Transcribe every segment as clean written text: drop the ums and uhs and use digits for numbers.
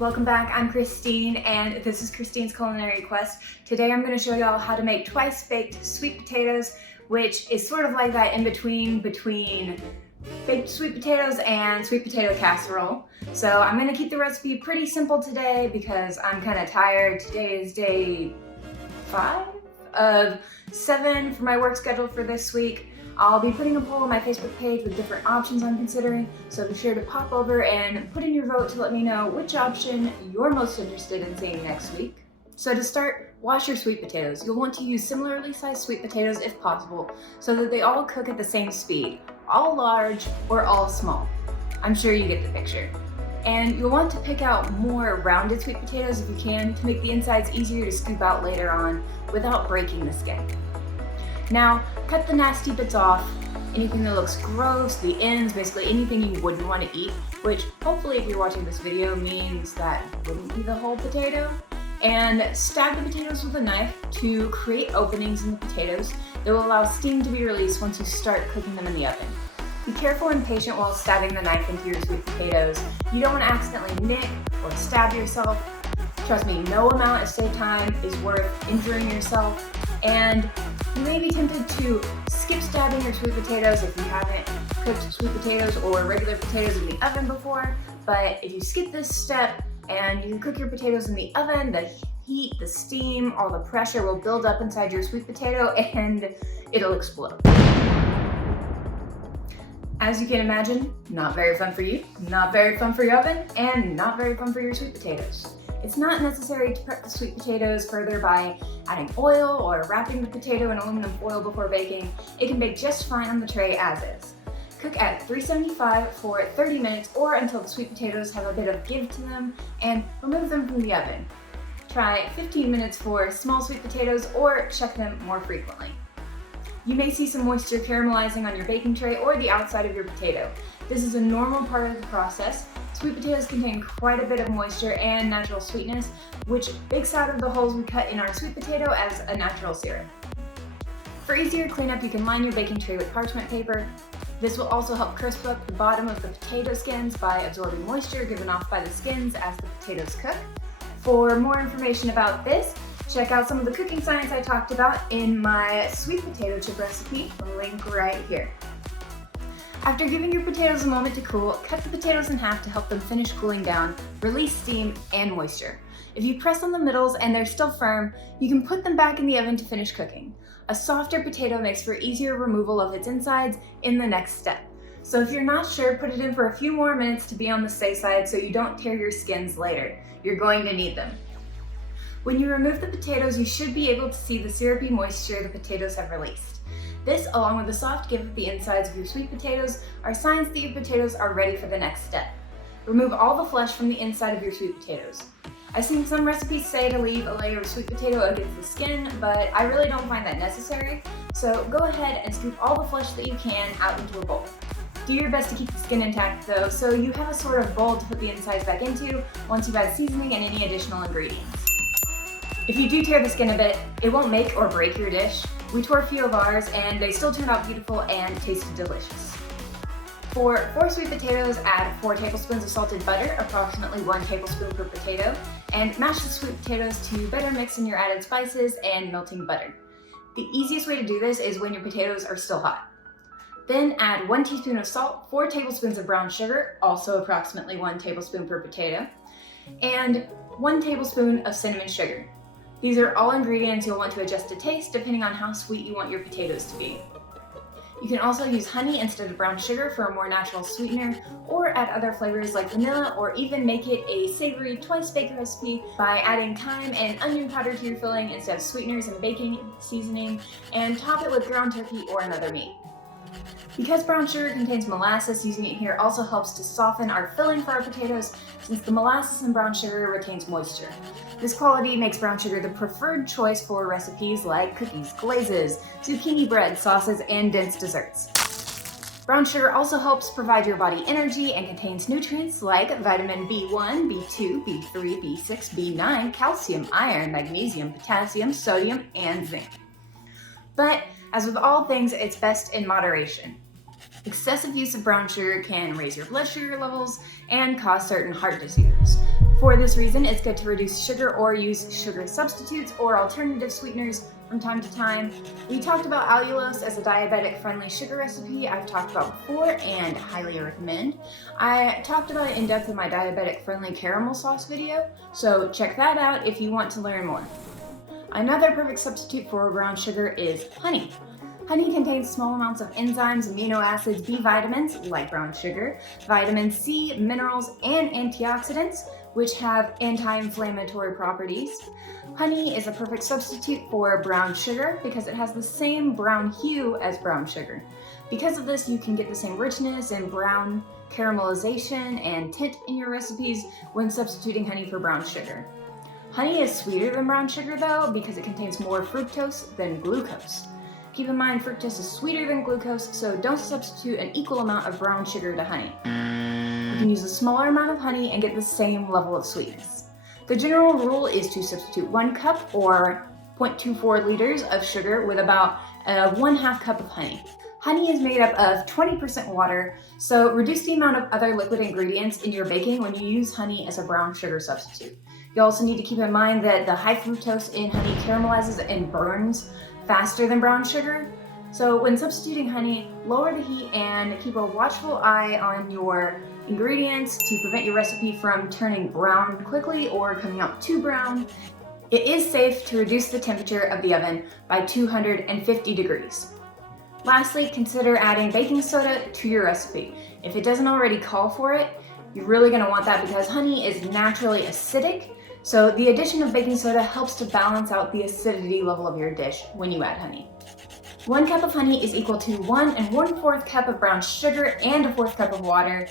Welcome back, I'm Christine and this is Christine's Culinary Quest. Today I'm going to show y'all how to make twice baked sweet potatoes, which is sort of like that in between baked sweet potatoes and sweet potato casserole. So I'm going to keep the recipe pretty simple today because I'm kind of tired. Today is day 5 of 7 for my work schedule for this week. I'll be putting a poll on my Facebook page with different options I'm considering, so be sure to pop over and put in your vote to let me know which option you're most interested in seeing next week. So to start, wash your sweet potatoes. You'll want to use similarly sized sweet potatoes if possible, so that they all cook at the same speed, all large or all small. I'm sure you get the picture. And you'll want to pick out more rounded sweet potatoes if you can to make the insides easier to scoop out later on without breaking the skin. Now, cut the nasty bits off, anything that looks gross, the ends, basically anything you wouldn't want to eat, which hopefully if you're watching this video means that wouldn't be the whole potato. And stab the potatoes with a knife to create openings in the potatoes that will allow steam to be released once you start cooking them in the oven. Be careful and patient while stabbing the knife into your sweet potatoes. You don't want to accidentally nick or stab yourself. Trust me, no amount of saved time is worth injuring yourself, and you may be tempted to skip stabbing your sweet potatoes if you haven't cooked sweet potatoes or regular potatoes in the oven before, but if you skip this step and you cook your potatoes in the oven, the heat, the steam, all the pressure will build up inside your sweet potato and it'll explode. As you can imagine, not very fun for you, not very fun for your oven, and not very fun for your sweet potatoes. It's not necessary to prep the sweet potatoes further by adding oil or wrapping the potato in aluminum foil before baking. It can bake just fine on the tray as is. Cook at 375 for 30 minutes or until the sweet potatoes have a bit of give to them, and remove them from the oven. Try 15 minutes for small sweet potatoes or check them more frequently. You may see some moisture caramelizing on your baking tray or the outside of your potato. This is a normal part of the process. Sweet potatoes contain quite a bit of moisture and natural sweetness, which bakes out of the holes we cut in our sweet potato as a natural syrup. For easier cleanup, you can line your baking tray with parchment paper. This will also help crisp up the bottom of the potato skins by absorbing moisture given off by the skins as the potatoes cook. For more information about this, check out some of the cooking science I talked about in my sweet potato chip recipe, link right here. After giving your potatoes a moment to cool, cut the potatoes in half to help them finish cooling down, release steam and moisture. If you press on the middles and they're still firm, you can put them back in the oven to finish cooking. A softer potato makes for easier removal of its insides in the next step. So if you're not sure, put it in for a few more minutes to be on the safe side so you don't tear your skins later. You're going to need them. When you remove the potatoes, you should be able to see the syrupy moisture the potatoes have released. This, along with the soft give of the insides of your sweet potatoes, are signs that your potatoes are ready for the next step. Remove all the flesh from the inside of your sweet potatoes. I've seen some recipes say to leave a layer of sweet potato against the skin, but I really don't find that necessary, so go ahead and scoop all the flesh that you can out into a bowl. Do your best to keep the skin intact though, so you have a sort of bowl to put the insides back into once you've added seasoning and any additional ingredients. If you do tear the skin a bit, it won't make or break your dish. We tore a few of ours and they still turned out beautiful and tasted delicious. For 4 sweet potatoes, add 4 tablespoons of salted butter, approximately 1 tablespoon per potato, and mash the sweet potatoes to better mix in your added spices and melting butter. The easiest way to do this is when your potatoes are still hot. Then add 1 teaspoon of salt, 4 tablespoons of brown sugar, also approximately 1 tablespoon per potato, and 1 tablespoon of cinnamon sugar. These are all ingredients you'll want to adjust to taste depending on how sweet you want your potatoes to be. You can also use honey instead of brown sugar for a more natural sweetener, or add other flavors like vanilla, or even make it a savory twice baked recipe by adding thyme and onion powder to your filling instead of sweeteners and baking seasoning, and top it with ground turkey or another meat. Because brown sugar contains molasses, using it here also helps to soften our filling for our potatoes since the molasses in brown sugar retains moisture. This quality makes brown sugar the preferred choice for recipes like cookies, glazes, zucchini bread, sauces, and dense desserts. Brown sugar also helps provide your body energy and contains nutrients like vitamin B1, B2, B3, B6, B9, calcium, iron, magnesium, potassium, sodium, and zinc. But as with all things, it's best in moderation. Excessive use of brown sugar can raise your blood sugar levels and cause certain heart diseases. For this reason, it's good to reduce sugar or use sugar substitutes or alternative sweeteners from time to time. We talked about allulose as a diabetic-friendly sugar recipe I've talked about before and highly recommend. I talked about it in depth in my diabetic-friendly caramel sauce video, so check that out if you want to learn more. Another perfect substitute for brown sugar is honey. Honey contains small amounts of enzymes, amino acids, B vitamins, like brown sugar, vitamin C, minerals, and antioxidants, which have anti-inflammatory properties. Honey is a perfect substitute for brown sugar because it has the same brown hue as brown sugar. Because of this, you can get the same richness and brown caramelization and tint in your recipes when substituting honey for brown sugar. Honey is sweeter than brown sugar though because it contains more fructose than glucose. Keep in mind, fructose is sweeter than glucose, so don't substitute an equal amount of brown sugar to honey. You can use a smaller amount of honey and get the same level of sweetness. The general rule is to substitute 1 cup or 0.24 liters of sugar with about 1/2 cup of honey. Honey is made up of 20% water, so reduce the amount of other liquid ingredients in your baking when you use honey as a brown sugar substitute. You also need to keep in mind that the high fructose in honey caramelizes and burns faster than brown sugar. So when substituting honey, lower the heat and keep a watchful eye on your ingredients to prevent your recipe from turning brown quickly or coming out too brown. It is safe to reduce the temperature of the oven by 250 degrees. Lastly, consider adding baking soda to your recipe. If it doesn't already call for it, you're really going to want that because honey is naturally acidic. So the addition of baking soda helps to balance out the acidity level of your dish when you add honey. 1 cup of honey is equal to 1 1/4 cup of brown sugar and 1/4 cup of water.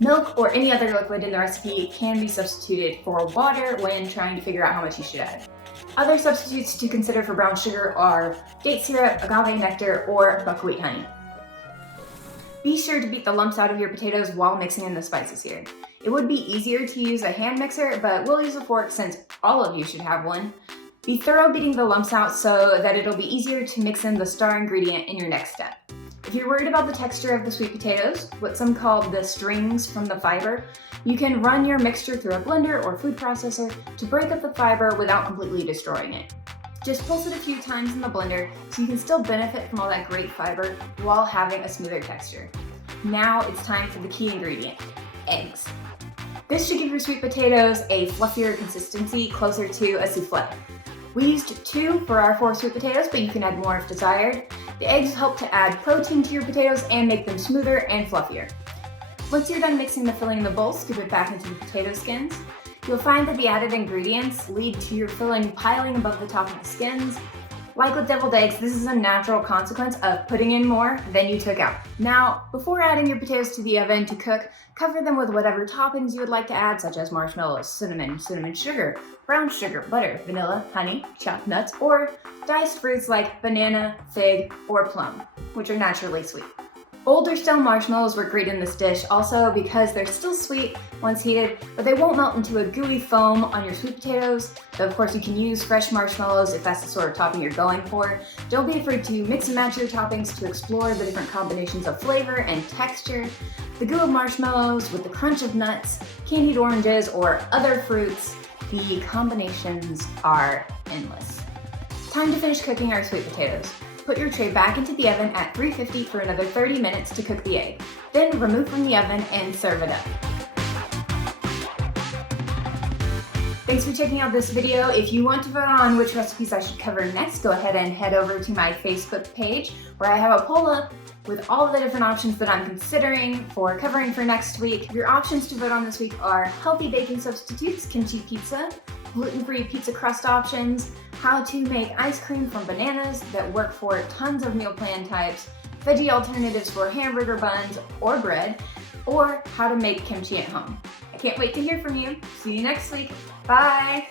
Milk or any other liquid in the recipe can be substituted for water when trying to figure out how much you should add. Other substitutes to consider for brown sugar are date syrup, agave nectar, or buckwheat honey. Be sure to beat the lumps out of your potatoes while mixing in the spices here. It would be easier to use a hand mixer, but we'll use a fork since all of you should have one. Be thorough beating the lumps out so that it'll be easier to mix in the star ingredient in your next step. If you're worried about the texture of the sweet potatoes, what some call the strings from the fiber, you can run your mixture through a blender or food processor to break up the fiber without completely destroying it. Just pulse it a few times in the blender so you can still benefit from all that great fiber while having a smoother texture. Now it's time for the key ingredient, eggs. This should give your sweet potatoes a fluffier consistency closer to a souffle. We used 2 for our 4 sweet potatoes, but you can add more if desired. The eggs help to add protein to your potatoes and make them smoother and fluffier. Once you're done mixing the filling in the bowl, scoop it back into the potato skins. You'll find that the added ingredients lead to your filling piling above the top of the skins. Like with deviled eggs, this is a natural consequence of putting in more than you took out. Now, before adding your potatoes to the oven to cook, cover them with whatever toppings you would like to add, such as marshmallows, cinnamon sugar, brown sugar, butter, vanilla, honey, chopped nuts, or diced fruits like banana, fig, or plum, which are naturally sweet. Older style marshmallows work great in this dish also because they're still sweet once heated, but they won't melt into a gooey foam on your sweet potatoes. Though of course you can use fresh marshmallows if that's the sort of topping you're going for. Don't be afraid to mix and match your toppings to explore the different combinations of flavor and texture. The goo of marshmallows with the crunch of nuts, candied oranges, or other fruits, the combinations are endless. Time to finish cooking our sweet potatoes. Put your tray back into the oven at 350 for another 30 minutes to cook the egg. Then remove from the oven and serve it up. Thanks for checking out this video. If you want to vote on which recipes I should cover next, go ahead and head over to my Facebook page where I have a poll up with all of the different options that I'm considering for covering for next week. Your options to vote on this week are healthy baking substitutes, kimchi pizza, gluten-free pizza crust options, how to make ice cream from bananas that work for tons of meal plan types, veggie alternatives for hamburger buns or bread, or how to make kimchi at home. I can't wait to hear from you. See you next week. Bye!